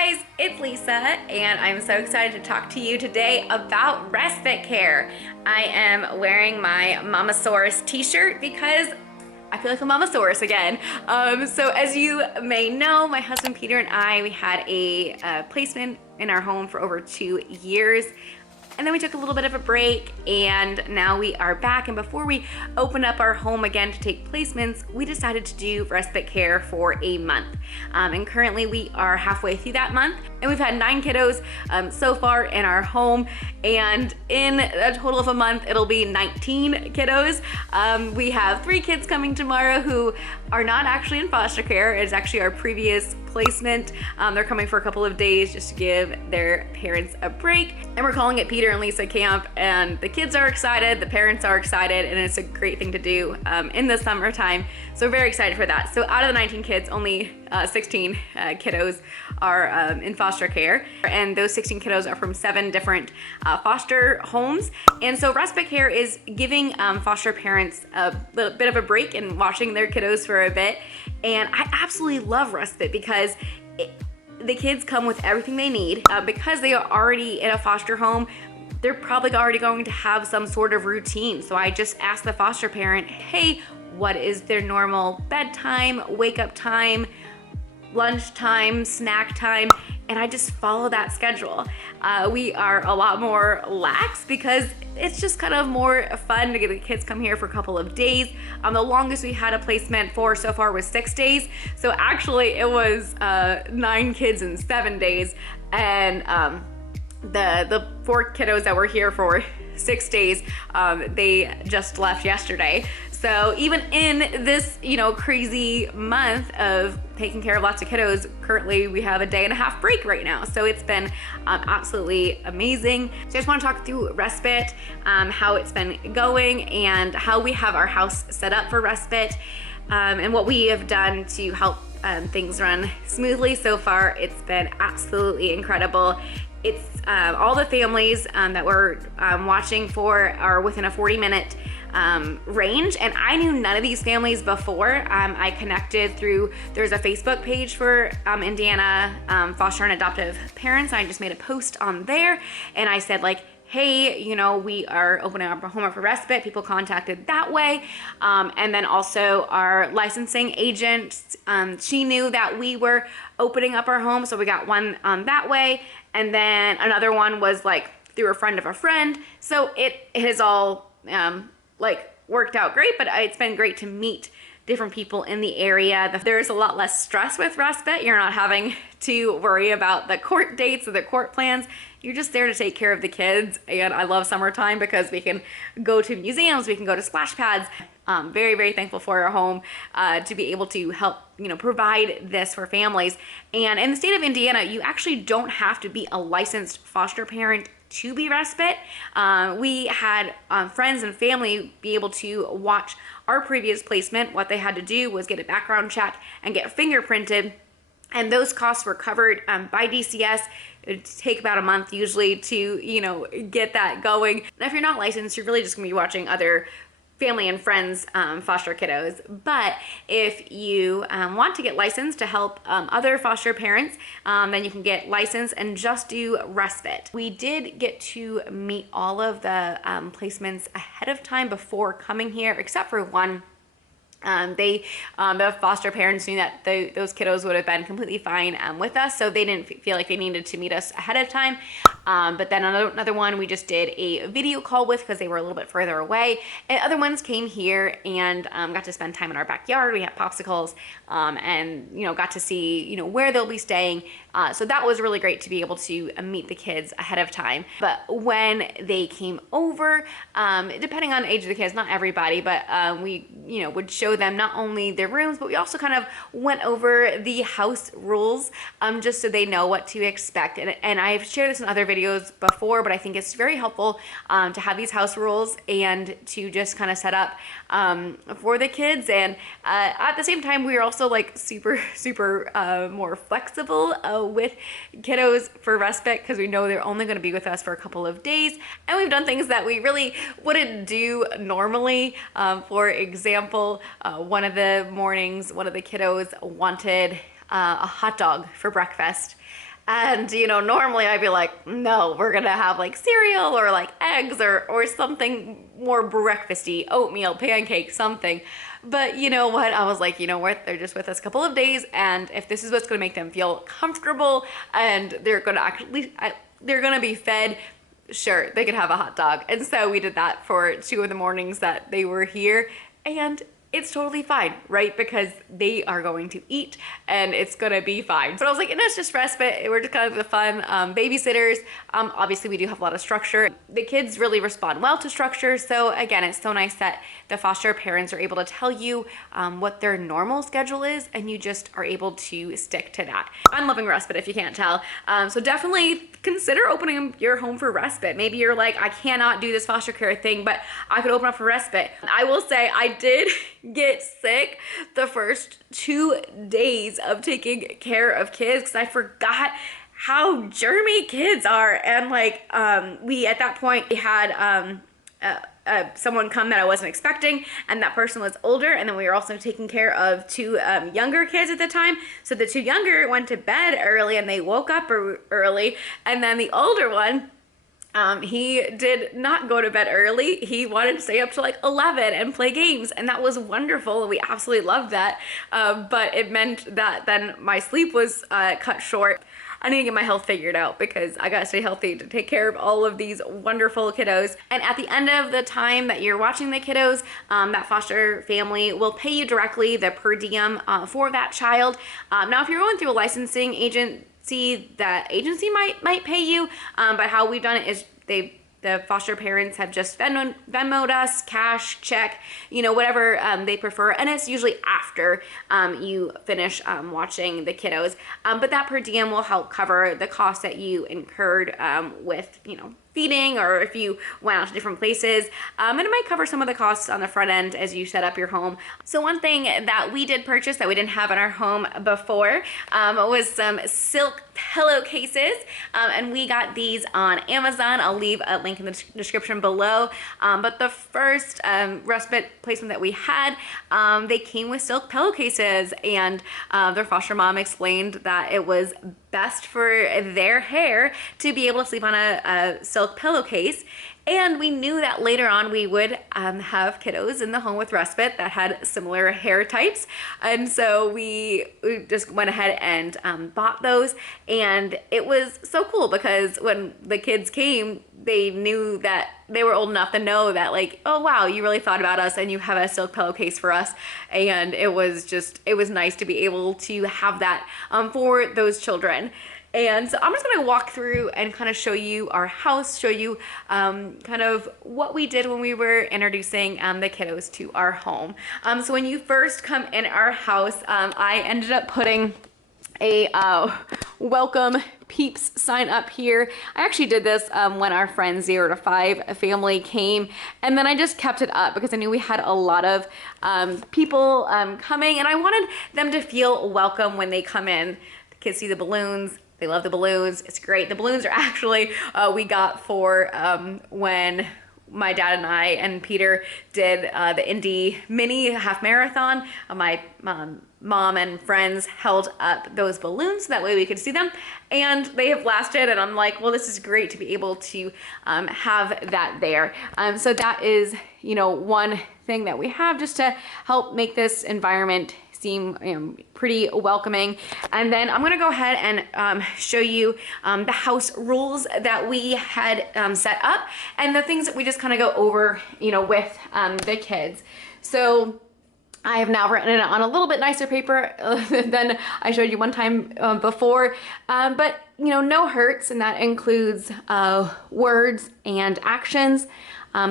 guys, it's Lisa, and I'm so excited to talk to you today about respite care. I am wearing my Mamasaurus t-shirt because I feel like a Mamasaurus again. So as you may know, my husband Peter and I, we had a placement in our home for over 2 years. And then we took a little bit of a break, and now we are back. And before we open up our home again to take placements, we decided to do respite care for a month. And currently we are halfway through that month, and we've had 9 kiddos so far in our home. And in a total of a month, it'll be 19 kiddos. We have 3 kids coming tomorrow who are not actually in foster care. It's actually our previous placement. They're coming for a couple of days just to give their parents a break. And we're calling it Peter and Lisa Camp, and the kids are excited, the parents are excited, and it's a great thing to do in the summertime. So we're very excited for that. So out of the 19 kids, only 16 kiddos are in foster care, and those 16 kiddos are from 7 different foster homes. And so respite care is giving foster parents a little bit of a break and watching their kiddos for a bit. And I absolutely love respite because the kids come with everything they need. Because they are already in a foster home, they're probably already going to have some sort of routine. So I just ask the foster parent, hey, what is their normal bedtime, wake up time, lunchtime, snack time, and I just follow that schedule. We are a lot more lax because it's just kind of more fun to get the kids come here for a couple of days. The longest we had a placement for so far was 6 days. So actually it was 9 kids in 7 days. And the 4 kiddos that were here for 6 days, they just left yesterday. So even in this, crazy month of taking care of lots of kiddos, currently we have a 1.5-day break right now. So it's been absolutely amazing. So I just want to talk through respite, how it's been going, and how we have our house set up for respite, and what we have done to help things run smoothly so far. It's been absolutely incredible. It's all the families that we're watching for are within a 40-minute range, and I knew none of these families before. I connected through, there's a Facebook page for Indiana foster and adoptive parents. I just made a post on there, and I said like, hey, we are opening up a home up for respite. People contacted that way. And then also our licensing agent, she knew that we were opening up our home, so we got one that way. And then another one was like through a friend of a friend. So it has all worked out great, but it's been great to meet different people in the area. There's a lot less stress with respite. You're not having to worry about the court dates or the court plans. You're just there to take care of the kids. And I love summertime because we can go to museums, we can go to splash pads. Very, very thankful for our home to be able to help, provide this for families. And in the state of Indiana, you actually don't have to be a licensed foster parent to be respite. We had friends and family be able to watch our previous placement. What they had to do was get a background check and get fingerprinted, and those costs were covered by DCS. It would take about a month usually to, get that going. And if you're not licensed, you're really just gonna be watching other family and friends foster kiddos. But if you want to get licensed to help other foster parents, then you can get licensed and just do respite. We did get to meet all of the placements ahead of time before coming here, except for one. The foster parents knew that those kiddos would have been completely fine with us, so they didn't feel like they needed to meet us ahead of time. But then another one we just did a video call with because they were a little bit further away. And other ones came here and got to spend time in our backyard. We had popsicles and got to see where they'll be staying. So that was really great to be able to meet the kids ahead of time. But when they came over, depending on the age of the kids, not everybody, but we would show them not only their rooms, but we also kind of went over the house rules just so they know what to expect. And I've shared this in other videos before, but I think it's very helpful to have these house rules and to just kind of set up for the kids. And at the same time, we are also like super more flexible with kiddos for respite because we know they're only going to be with us for a couple of days. And we've done things that we really wouldn't do normally. For example, one of the mornings, one of the kiddos wanted a hot dog for breakfast. And, you know, normally I'd be like, no, we're gonna have like cereal or like eggs or something more breakfasty, oatmeal, pancakes, something. But you know what? I was like, you know what? They're just with us a couple of days, and if this is what's gonna make them feel comfortable and they're gonna be fed, sure, they could have a hot dog. And so we did that for 2 of the mornings that they were here, and it's totally fine, right? Because they are going to eat and it's gonna be fine. But I was like, and it's just respite. We're just kind of the fun babysitters. Obviously we do have a lot of structure. The kids really respond well to structure. So again, it's so nice that the foster parents are able to tell you what their normal schedule is, and you just are able to stick to that. I'm loving respite, if you can't tell. So definitely consider opening your home for respite. Maybe you're like, I cannot do this foster care thing, but I could open up for respite. I will say I did get sick the first 2 days of taking care of kids because I forgot how germy kids are. And like we at that point we had someone come that I wasn't expecting, and that person was older, and then we were also taking care of 2 younger kids at the time. So the 2 younger went to bed early and they woke up early, and then the older one, he did not go to bed early. He wanted to stay up to like 11 and play games, and that was wonderful. We absolutely loved that. But it meant that then my sleep was cut short. I need to get my health figured out because I gotta stay healthy to take care of all of these wonderful kiddos. And at the end of the time that you're watching the kiddos, that foster family will pay you directly the per diem for that child. Now, if you're going through a licensing agency, that agency might pay you, but how we've done it is the foster parents have just Venmo'd us, cash, check, you know, whatever they prefer. And it's usually after you finish watching the kiddos. But that per diem will help cover the costs that you incurred with, you know, feeding, or if you went out to different places. And it might cover some of the costs on the front end as you set up your home. So one thing that we did purchase that we didn't have in our home before was some silk pillowcases. And we got these on Amazon. I'll leave a link in the description below. But the first respite placement that we had, they came with silk pillowcases, and their foster mom explained that it was best for their hair to be able to sleep on a silk pillowcase. And we knew that later on we would have kiddos in the home with respite that had similar hair types. And so we just went ahead and bought those. And it was so cool because when the kids came, they knew that they were old enough to know that, like, oh wow, you really thought about us and you have a silk pillowcase for us. And it was nice to be able to have that for those children. And so I'm just gonna walk through and kind of show you our house, show you kind of what we did when we were introducing the kiddos to our home. So when you first come in our house, I ended up putting a welcome peeps sign up here. I actually did this when our friend 0 to 5 family came, and then I just kept it up because I knew we had a lot of people coming, and I wanted them to feel welcome when they come in. The kids see the balloons. They love the balloons. It's great. The balloons are actually we got for when my dad and I and Peter did the Indy mini half marathon. My mom and friends held up those balloons so that way we could see them, and they have lasted, and I'm like, well, this is great to be able to have that there. So that is, you know, one thing that we have just to help make this environment seem pretty welcoming. And then I'm gonna go ahead and show you the house rules that we had set up, and the things that we just kind of go over, you know, with the kids. So I have now written it on a little bit nicer paper than I showed you one time before, but you know, no hurts, and that includes words and actions.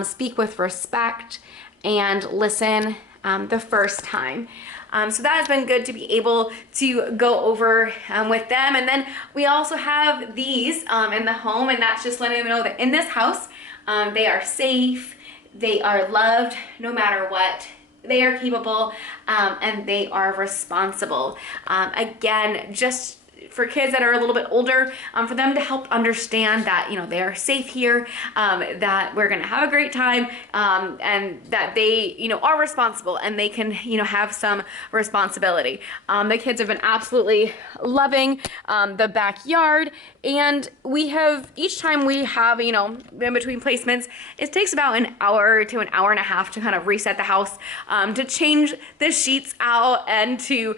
Speak with respect and listen the first time. So that has been good to be able to go over with them. And then we also have these in the home, and that's just letting them know that in this house, they are safe, they are loved no matter what, they are capable, and they are responsible. Again, just for kids that are a little bit older, for them to help understand that, you know, they are safe here, that we're gonna have a great time, and that they, you know, are responsible and they can, you know, have some responsibility. The kids have been absolutely loving the backyard, and we have, each time we have, you know, in between placements, it takes about an hour to an hour and a half to kind of reset the house, to change the sheets out and to,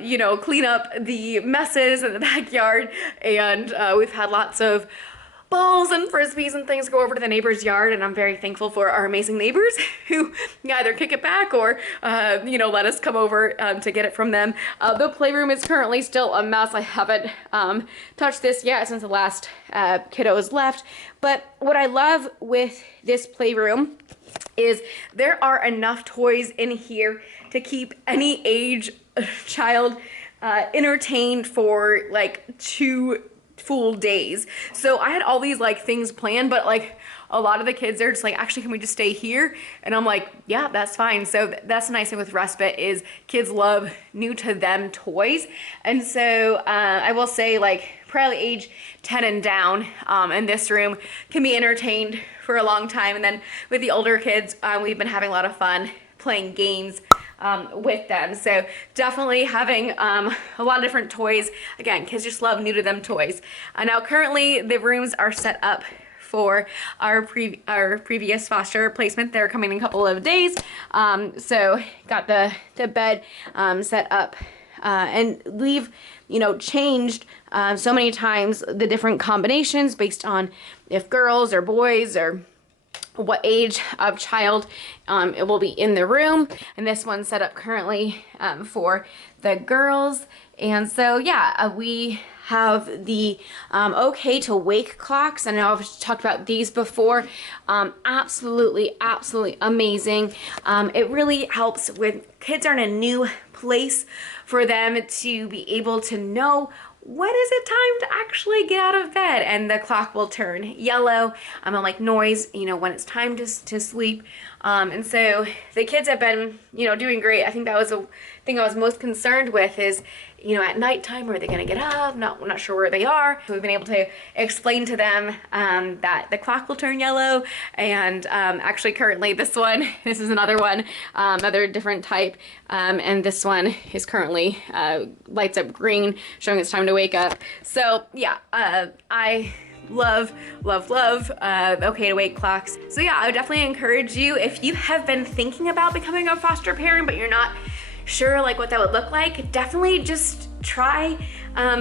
you know, clean up the messes in the backyard. And we've had lots of balls and frisbees and things go over to the neighbor's yard, and I'm very thankful for our amazing neighbors who either kick it back or, you know, let us come over to get it from them. The playroom is currently still a mess. I haven't touched this yet since the last kiddos left. But what I love with this playroom is there are enough toys in here to keep any age child entertained for like 2 full days. So I had all these like things planned, but like a lot of the kids are just like, actually, can we just stay here? And I'm like, yeah, that's fine. So that's the nice thing with Respite is kids love new to them toys. And so I will say, like, probably age 10 and down in this room can be entertained for a long time. And then with the older kids, we've been having a lot of fun playing games with them. So definitely having a lot of different toys. Again, kids just love new to them toys. Now currently the rooms are set up for our previous foster placement. They're coming in a couple of days. So got the bed set up and we've, you know, changed so many times the different combinations based on if girls or boys or what age of child it will be in the room. And this one's set up currently for the girls. And so yeah, we have the okay to wake clocks. I know I've talked about these before. Absolutely amazing. It really helps when kids are in a new place for them to be able to know when is it time to actually get out of bed, and the clock will turn yellow. I'm like noise, you know, when it's time to sleep. And so the kids have been, you know, doing great. I think that was a thing I was most concerned with is, you know, at nighttime, are they going to get up? We're not sure where they are. So we've been able to explain to them that the clock will turn yellow. And actually currently this is another one, another different type. And this one is currently lights up green, showing it's time to wake up. So yeah, I love okay to wake clocks. So yeah, I would definitely encourage you, if you have been thinking about becoming a foster parent but you're not sure like what that would look like, definitely just try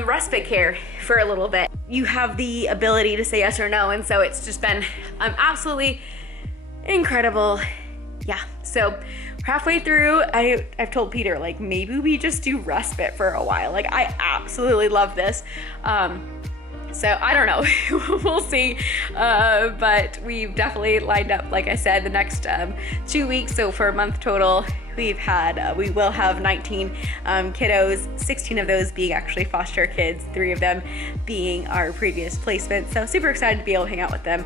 respite care for a little bit. You have the ability to say yes or no, and so it's just been absolutely incredible. Yeah, so we're halfway through. I've told Peter, like, maybe we just do respite for a while. Like, I absolutely love this. So I don't know, we'll see, but we've definitely lined up, like I said, the next 2 weeks. So for a month total, we will have 19 kiddos, 16 of those being actually foster kids, 3 of them being our previous placement. So super excited to be able to hang out with them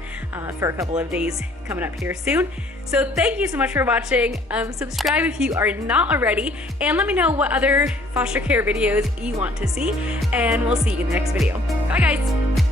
for a couple of days coming up here soon. So thank you so much for watching. Subscribe if you are not already, and let me know what other foster care videos you want to see, and we'll see you in the next video. Bye guys.